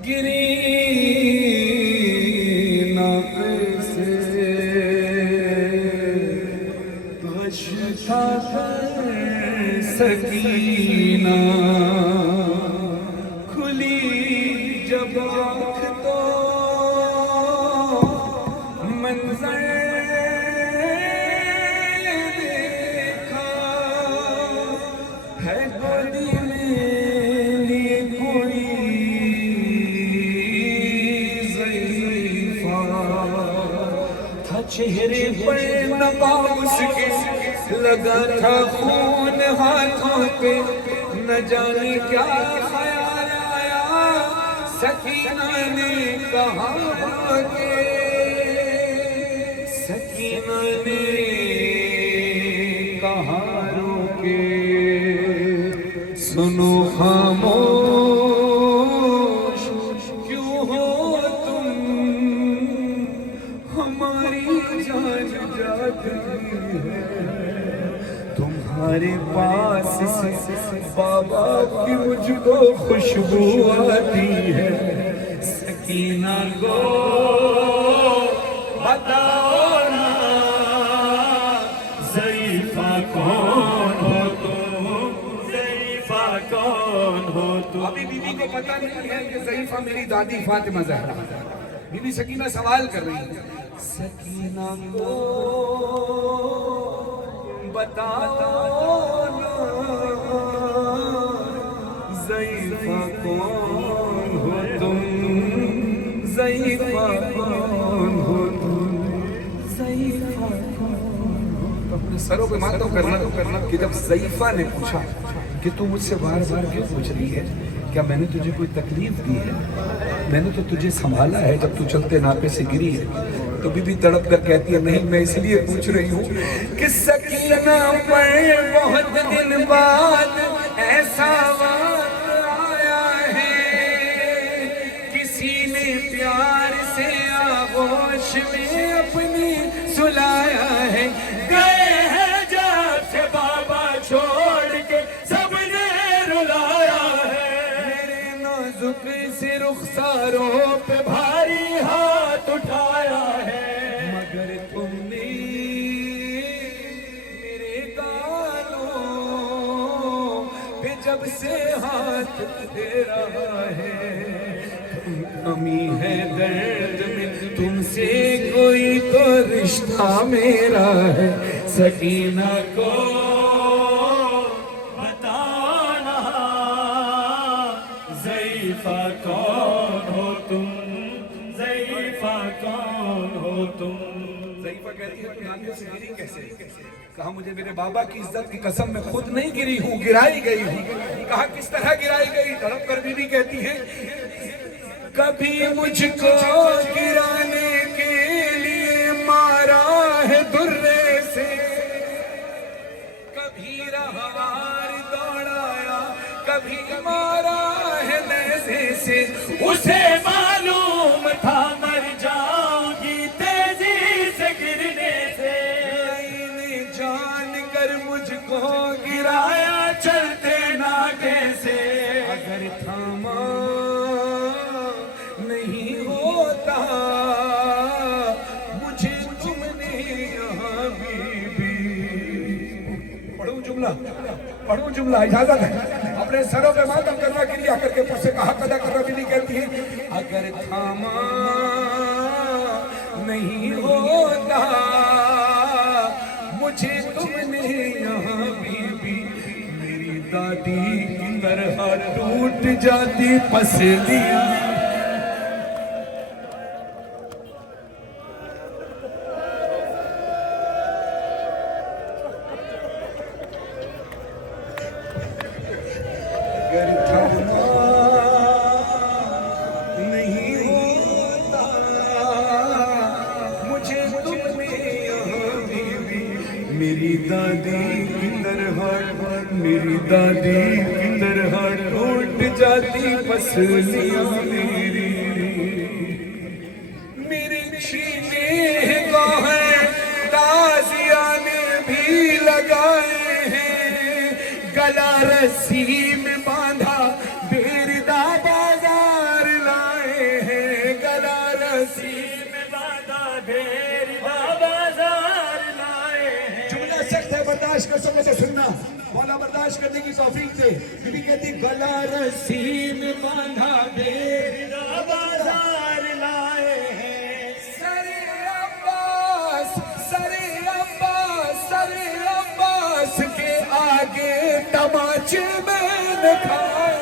गिरी नाक से बचता है सकीना, खुली जब आँख तो मंजर देखा है, गोदी में ली कोई चेहरे पर नकाब उसके, लगा था खून हाथों पे, न जाने क्या ख्याल आया सकीना ने कहा के, सकीना ने कहा रोके, सुनो खामोश क्यों हो तुम, हमारी जान जाती है, तुम्हारे पास से बाबा की मुझको खुशबू आती है, सकीना को बताओ ना ज़रीफ़ा कौन हो तुम, ज़रीफ़ा कौन हो तुम। अभी बीबी को पता नहीं है कि ज़रीफ़ा मेरी दादी फातिमा ज़हरा है। बीबी सकीना सवाल कर रही है, सकीना को बताओ ना ज़रीफ़ा कौन हो तुम, ज़रीफ़ा कौन हो तुम, ज़रीफ़ा कौन हो। तो अपने सरों पे मातो करना कि जब ज़रीफ़ा ने पूछा कि तू मुझसे बार बार क्यों पूछ रही है, क्या मैंने तुझे कोई तकलीफ दी है, मैंने तो तुझे संभाला है जब तू चलते नापे से गिरी है। तो बीबी तड़प कर कहती है, नहीं मैं इसलिए पूछ रही हूँ कि सकीना पर बहुत दिन बाद ऐसा वक्त आया है, किसी ने प्यार से आगोश में अपनी सुलाया है, गए हैं जब से बाबा छोड़ के सबने रुलाया है, मेरे नाजुक से रुखसारों पे भारी हाथ उठाया है, मगर तुमने मेरे गालों पे जब से हाथ फेरा है, तुम कमी है दर्द में तुमसे कोई तो रिश्ता मेरा है, सकीना को बताना ज़रीफ़ा कौन हो तुम, ज़रीफ़ा कौन हो तुम। ज़रीफ़ा कहती है, नाके से गिरी कैसे? कहा मुझे मेरे बाबा की इज्जत की कसम मैं खुद नहीं गिरी हूँ, गिराई गई हूँ। कहा किस तरह गिराई गई? तड़प कर बीबी कहती है, कभी मुझको गिराने के लिए मारा है दुर्रे से, कभी रहवार दौड़ाया, कभी मारा है नेज़े से, उसे मालूम था मर जाऊंगी तेजी से गिरने से, मैंने जान कर मुझको गिराया चलते नाके से, अगर थामा नहीं होता मुझे तुमने यहाँ बीबी। पढ़ूं जुमला इजाजत है, अपने सरों पे मातम करना के लिए आकर के मुझसे कहा कदा कर रही कहती है, अगर थामा नहीं होता मुझे तुमने यहाँ बीबी, मेरी दादी की तरह टूट जाती पसलियां। अगर थामा नहीं होता मुझे तुमने यहाँ बीबी, मेरी दादी की तरह, मेरी दादी की तरह टूट जाती पसलियां मेरी, मेरी छीने गाहें ताजिया ने भी लगाए हैं, गला रस्सी में बांधा बेरदा बाजार लाए करने की तौफीक दे। बीबी कहती गला रस्सी में बांधा दे, बाजार लाए हैं। सरे अब्बास, सरे अब्बास, सरे अब्बास के आगे तमाचे मैंने खाए।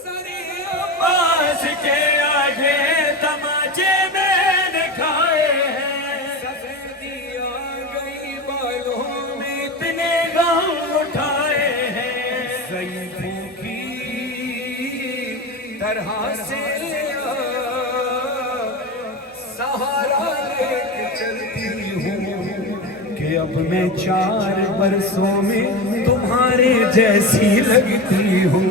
सरे अब्बास के आगे तमाचे मैंने खाए हैं। सफेदी आ गई बालों में, इतने गम उठाए हैं। ज़ईफ़ों की तरह से सहारा लेके चलती हूँ कि अब मैं 4 बरसों में तुम्हारे जैसी लगती हूँ।